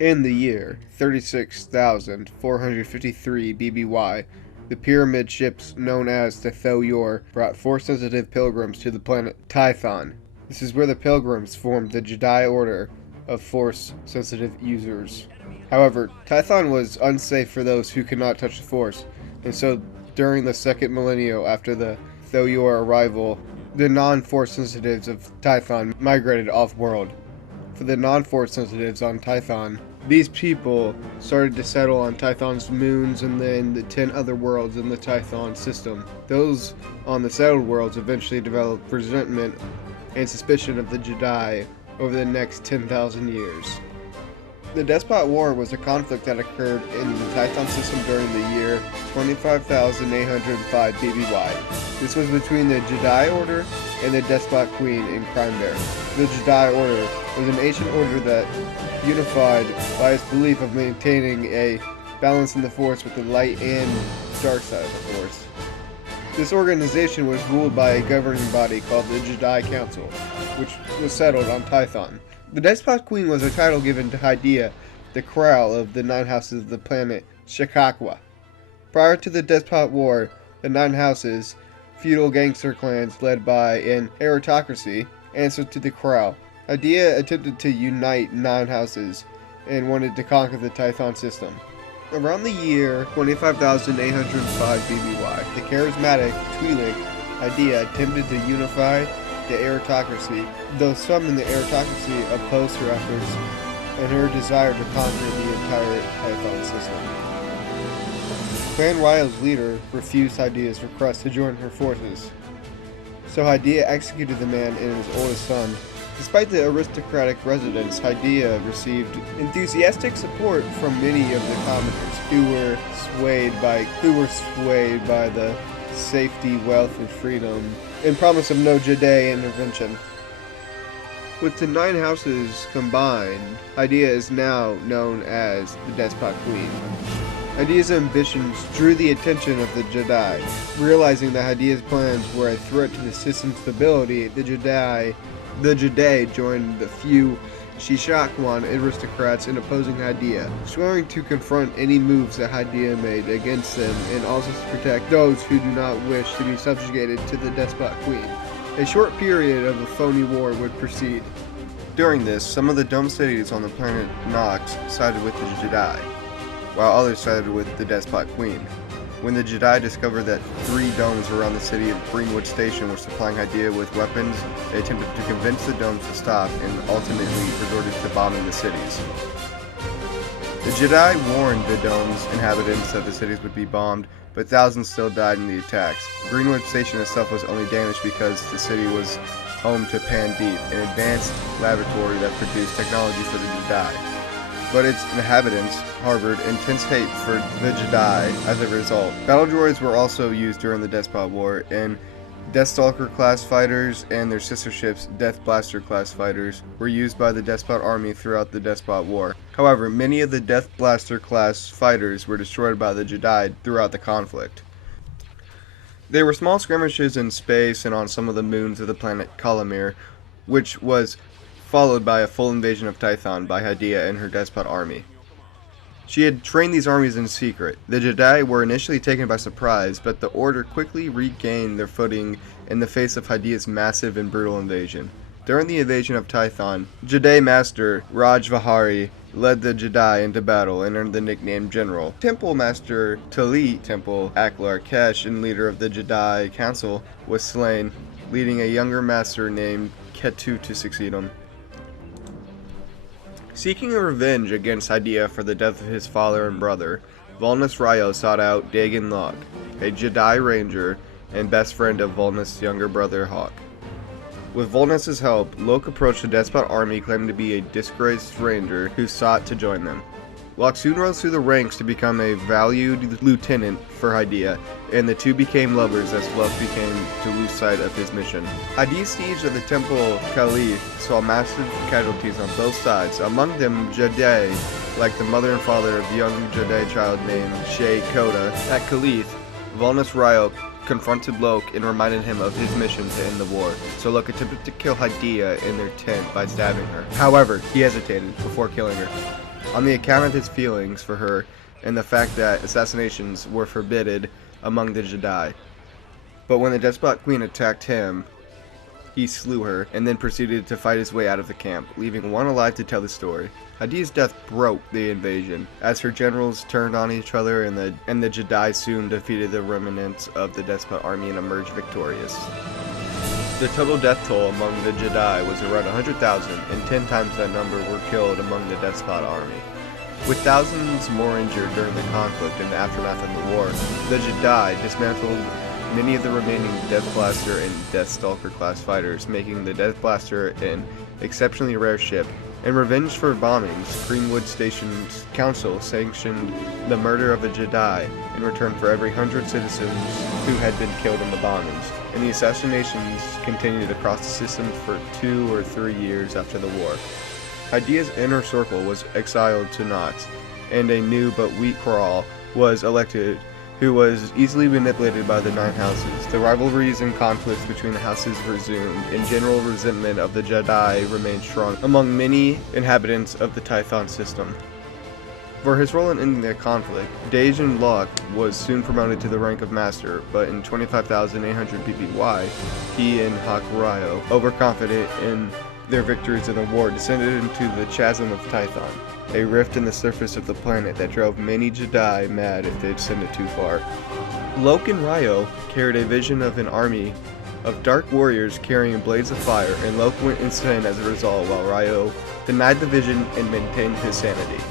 In the year 36,453 BBY, the pyramid ships known as the Tython brought Force-sensitive pilgrims to the planet Tython. This is where the pilgrims formed the Jedi Order of Force-sensitive users. However, Tython was unsafe for those who could not touch the Force, and so during the second millennium after the Tython arrival, the non-Force sensitives of Tython migrated off-world. For the non-Force sensitives on Tython, these people started to settle on Tython's moons and then the 10 other worlds in the Tython system. Those on the settled worlds eventually developed resentment and suspicion of the Jedi over the next 10,000 years. The Despot War was a conflict that occurred in the Tython system during the year 25,805 BBY. This was between the Jedi Order and the Despot Queen in Crime Bear. The Jedi Order was an ancient order that unified by its belief of maintaining a balance in the Force with the light and dark side of the Force. This organization was ruled by a governing body called the Jedi Council, which was settled on Tython. The Despot Queen was a title given to Hadiya, the Crown of the Nine Houses of the planet Shikaakwa. Prior to the Despot War, the Nine Houses, feudal gangster clans led by an aristocracy, answered to the Crown. Hadiya attempted to unite Nine Houses and wanted to conquer the Tython system. Around the year 25,805 BBY, the charismatic Twi'lek Hadiya attempted to unify the aristocracy, though some in the aristocracy opposed her efforts and her desire to conquer the entire Tython system. Clan Ryo's leader refused Hadiya's request to join her forces, so Hadiya executed the man and his oldest son. Despite the aristocratic residents, Hadiya received enthusiastic support from many of the commoners who were swayed by the safety, wealth, and freedom, and promise of no Jedi intervention. With the Nine Houses combined, Hadiya is now known as the Despot Queen. Hadiya's ambitions drew the attention of the Jedi. Realizing that Hadiya's plans were a threat to the system's stability, the Jedi joined the few Shikaakwan aristocrats in opposing Hadiya, swearing to confront any moves that Hadiya made against them and also to protect those who do not wish to be subjugated to the Despot Queen. A short period of a phony war would proceed. During this, some of the dome cities on the planet Nox sided with the Jedi, while others sided with the Despot Queen. When the Jedi discovered that 3 domes around the city of Greenwood Station were supplying Hadiya with weapons, they attempted to convince the domes to stop and ultimately resorted to bombing the cities. The Jedi warned the dome's inhabitants that the cities would be bombed, but thousands still died in the attacks. Greenwood Station itself was only damaged because the city was home to Pan-Deep, an advanced laboratory that produced technology for the Jedi. But its inhabitants harbored intense hate for the Jedi as a result. Battle droids were also used during the Despot War, and Death Stalker class fighters and their sister ships, Death Blaster class fighters, were used by the Despot army throughout the Despot War. However, many of the Death Blaster class fighters were destroyed by the Jedi throughout the conflict. There were small skirmishes in space and on some of the moons of the planet Kalamir, which was followed by a full invasion of Tython by Hadiya and her Despot army. She had trained these armies in secret. The Jedi were initially taken by surprise, but the Order quickly regained their footing in the face of Hadiya's massive and brutal invasion. During the invasion of Tython, Jedi Master Raj Vahari led the Jedi into battle and earned the nickname General. Temple Master Talit Temple Aklar Kesh, and leader of the Jedi Council, was slain, leading a younger master named Ketu to succeed him. Seeking a revenge against Hadiya for the death of his father and brother, Volnus Ryo sought out Dagan Lok, a Jedi Ranger and best friend of Volnus' younger brother Hawk. With Volnus' help, Lok approached the Despot army claiming to be a disgraced ranger who sought to join them. Lok soon rose through the ranks to become a valued lieutenant for Hadiya, and the two became lovers as Lok began to lose sight of his mission. Hadiya's siege of the Temple Caliph saw massive casualties on both sides, among them Jedi, like the mother and father of a young Jedi child named Shay Koda. At Caliph, Volnus Ryo confronted Lok and reminded him of his mission to end the war, so Lok attempted to kill Hadiya in their tent by stabbing her. However, he hesitated before killing her. on the account of his feelings for her and the fact that assassinations were forbidden among the Jedi. But when the Despot Queen attacked him, he slew her, and then proceeded to fight his way out of the camp, leaving one alive to tell the story. Hadiya's death broke the invasion, as her generals turned on each other, and the Jedi soon defeated the remnants of the Despot army and emerged victorious. The total death toll among the Jedi was around 100,000, and 10 times that number were killed among the Despot army. With thousands more injured during the conflict and the aftermath of the war, the Jedi dismantled many of the remaining Death Blaster and Death Stalker class fighters, making the Death Blaster an exceptionally rare ship. In revenge for bombings, Greenwood Station's council sanctioned the murder of a Jedi in return for every 100 citizens who had been killed in the bombings, and the assassinations continued across the system for 2 or 3 years after the war. Hadiya's inner circle was exiled to Knots, and a new but weak Kral was elected, who was easily manipulated by the 9 houses. The rivalries and conflicts between the houses resumed, and general resentment of the Jedi remained strong among many inhabitants of the Tython system. For his role in ending the conflict, Dajan Locke was soon promoted to the rank of Master, but in 25,800 BBY, he and Hakuryo, overconfident in their victories in the war, descended into the Chasm of Tython, a rift in the surface of the planet that drove many Jedi mad if they descended too far. Locke and Ryo carried a vision of an army of dark warriors carrying blades of fire, and Locke went insane as a result, while Ryo denied the vision and maintained his sanity.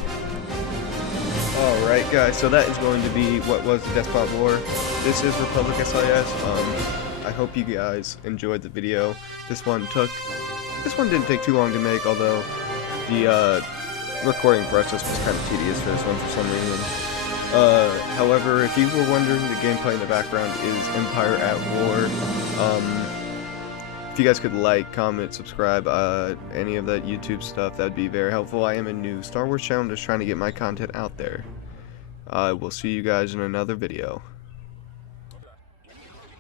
Alright guys, so that is going to be what was the Despot War. This is Republic SIS. I hope you guys enjoyed the video. This one didn't take too long to make, although the recording process was kind of tedious for this one for some reason. However, if you were wondering, the gameplay in the background is Empire at War. If you guys could like, comment, subscribe, any of that YouTube stuff, that'd be very helpful. I am a new Star Wars channel, just trying to get my content out there. I will see you guys in another video.